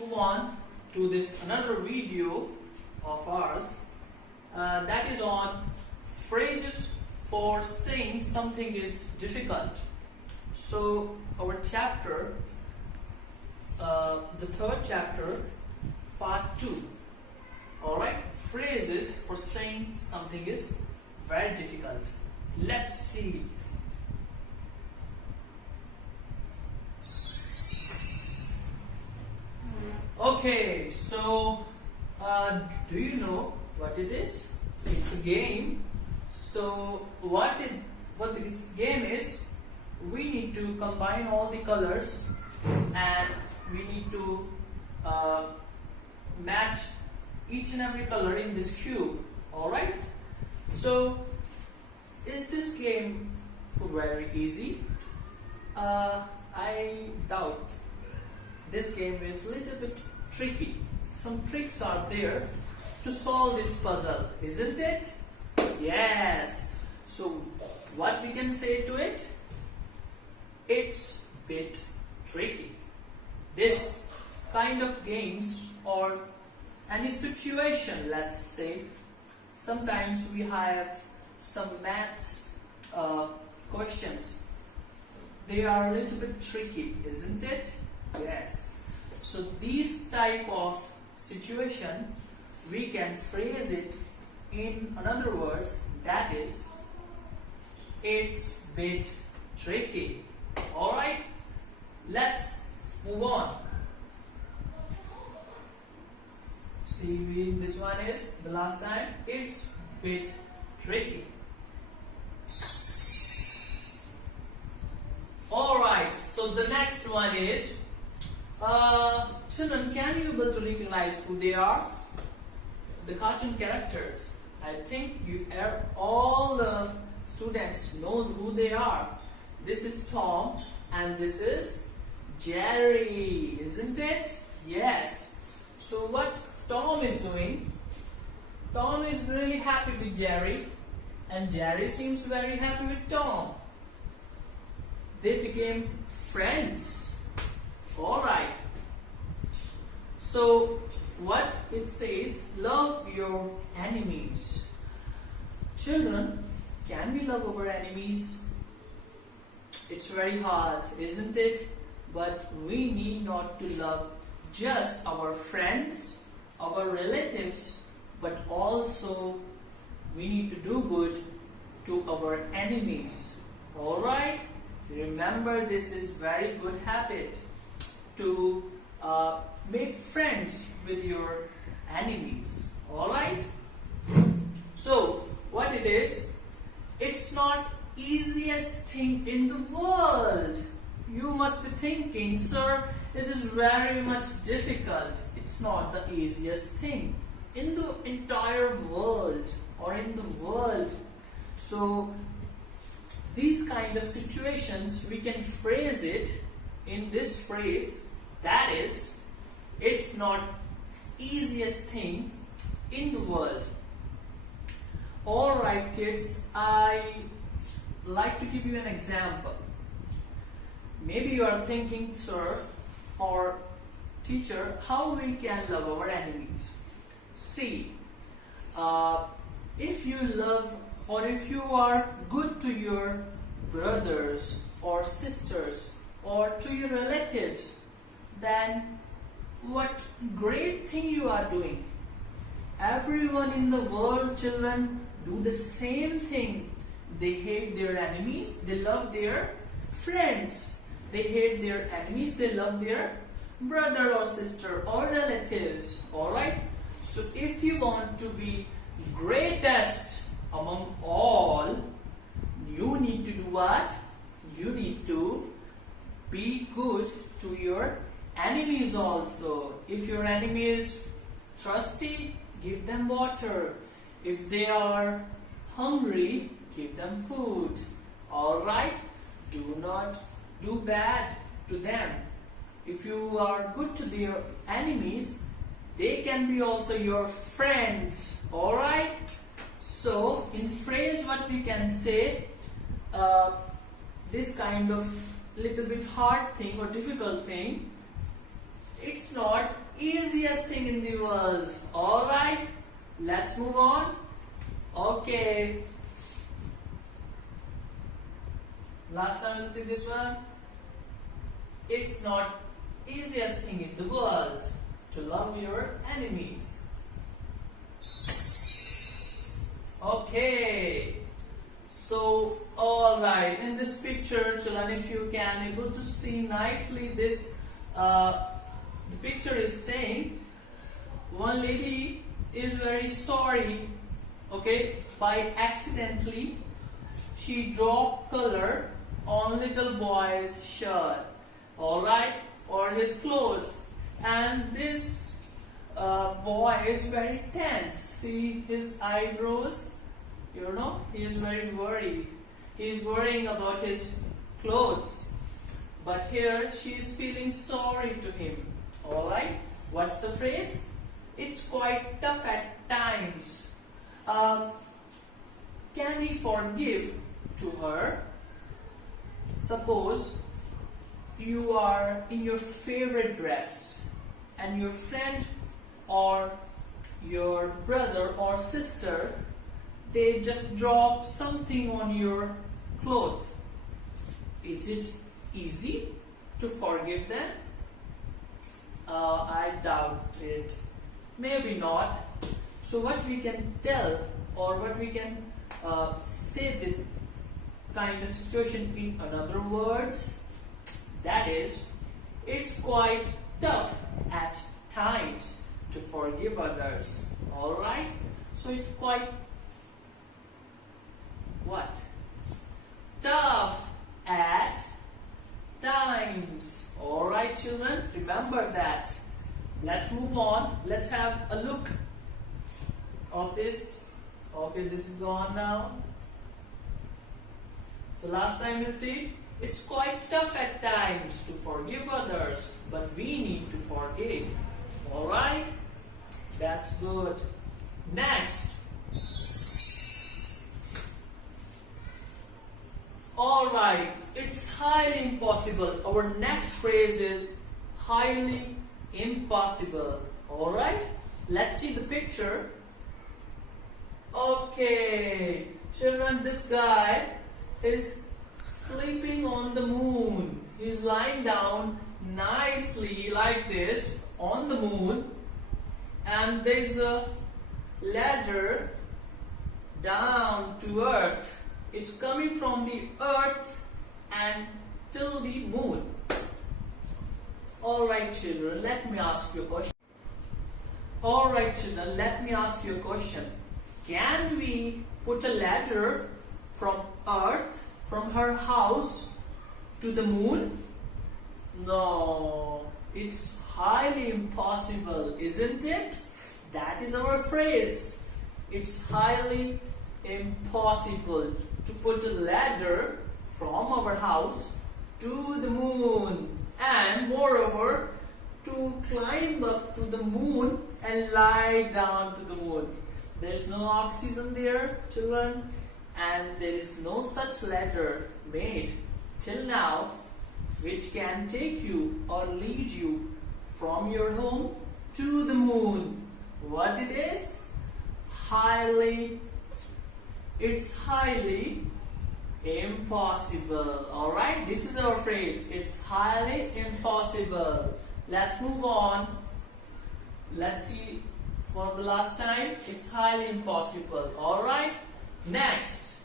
Move on to this another video of ours that is on phrases for saying something is difficult. So our chapter, the third chapter, part 2. Alright, phrases for saying something is very difficult. Let's see. Okay, so do you know what it is? It's a game. So what this game is, we need to combine all the colors and we need to match each and every color in this cube. Alright? So is this game very easy? I doubt. This game is a little bit tricky. Some tricks are there to solve this puzzle, isn't it? Yes. So what we can say to it? It's a bit tricky. This kind of games or any situation, let's say, sometimes we have some maths questions. They are a little bit tricky, isn't it? Yes. So these type of situation, we can phrase it in another words, that is, it's bit tricky. Alright, let's move on. See, this one is the last time. It's bit tricky. Alright, so the next one is children, can you able to recognize who they are? The cartoon characters. I think all the students know who they are. This is Tom and this is Jerry, isn't it? Yes. So what Tom is doing? Tom is really happy with Jerry and Jerry seems very happy with Tom. They became friends. Alright. So what it says, love your enemies. Children, can we love our enemies? It's very hard, isn't it? But we need not to love just our friends, our relatives, but also we need to do good to our enemies. Alright? Remember, this is very good habit to make friends with your enemies. Alright? So, what it is, it's not easiest thing in the world. You must be thinking, sir, it is very much difficult. It's not the easiest thing in the entire world or in the world. So, these kind of situations, we can phrase it in this phrase, that is, it's not easiest thing in the world. Alright kids, I like to give you an example. Maybe you are thinking, sir or teacher, how we can love our enemies. See, if you love or if you are good to your brothers or sisters or to your relatives, then what great thing you are doing. Everyone in the world, children, do the same thing. They hate their enemies, they love their friends. They hate their enemies, they love their brother or sister or relatives. Alright? So if you want to be greatest among all, you need to do what? You need to be good to your enemies also. If your enemy is thirsty, give them water. If they are hungry, give them food. Alright? Do not do bad to them. If you are good to their enemies, they can be also your friends. Alright? So, in phrase what we can say, this kind of little bit hard thing or difficult thing, it's not easiest thing in the world. Alright, let's move on. Okay. Last time we'll see this one. It's not easiest thing in the world to love your enemies. Okay. So, alright, in this picture, children, if you can able to see nicely this, the picture is saying one lady is very sorry, okay, by accidentally she dropped color on little boy's shirt, alright, or his clothes, and this boy is very tense. See his eyebrows, you know, he is very worried. He is worrying about his clothes. But here she is feeling sorry to him. Alright? What's the phrase? It's quite tough at times. Can we forgive to her? Suppose you are in your favorite dress and your friend or your brother or sister, they just drop something on your cloth. Is it easy to forgive them? I doubt it. Maybe not. So what we can tell, or what we can say this kind of situation in another words, that is, it's quite tough at times to forgive others. Alright? So it's quite what? Tough at times. Alright, children, remember that. Let's move on. Let's have a look of this. Okay, this is gone now. So last time we'll see, it's quite tough at times to forgive others, but we need to forgive. Alright? That's good. Next. Alright, it's highly impossible. Our next phrase is highly impossible. Alright, let's see the picture. Okay, children, this guy is sleeping on the moon. He's lying down nicely like this on the moon, and there's a ladder down to earth. It's coming from the earth and till the moon. Alright, children, let me ask you a question. Alright, children, let me ask you a question. Can we put a ladder from earth, from her house to the moon? No, it's highly impossible, isn't it? That is our phrase. It's highly impossible to put a ladder from our house to the moon, and moreover to climb up to the moon and lie down to the moon. There is no oxygen there, children, and there is no such ladder made till now which can take you or lead you from your home to the moon. What it is? It's highly impossible. Alright, this is our phrase. It's highly impossible. Let's move on. Let's see for the last time. It's highly impossible. Alright, next.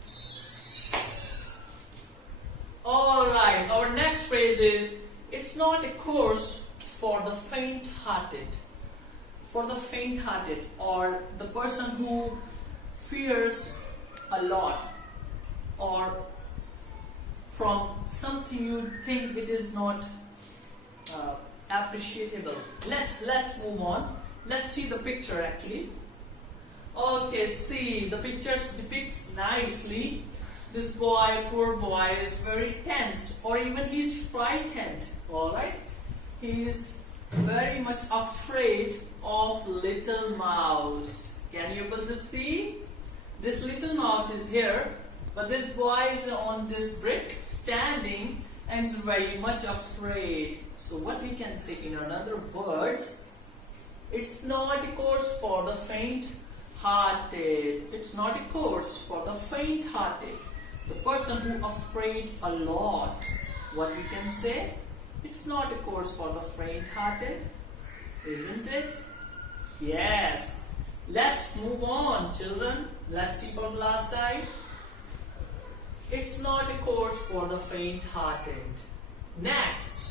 Alright, our next phrase is, it's not a course for the faint-hearted. For the faint-hearted, or the person who fears a lot, or from something you think it is not appreciable. Let's move on. Let's see the picture actually. Okay, see, the picture depicts nicely. This boy, poor boy, is very tense, or even he's frightened. Alright, he is very much afraid of little mouse. Can you able to see? This little mouse is here, but this boy is on this brick standing and is very much afraid. So what we can say in another words, It's not a course for the faint-hearted. It's not a course for the faint-hearted. The person who afraid a lot. What we can say? It's not a course for the faint-hearted. Isn't it? Yes. Let's move on, children. Let's see for the last time. It's not a course for the faint-hearted. Next.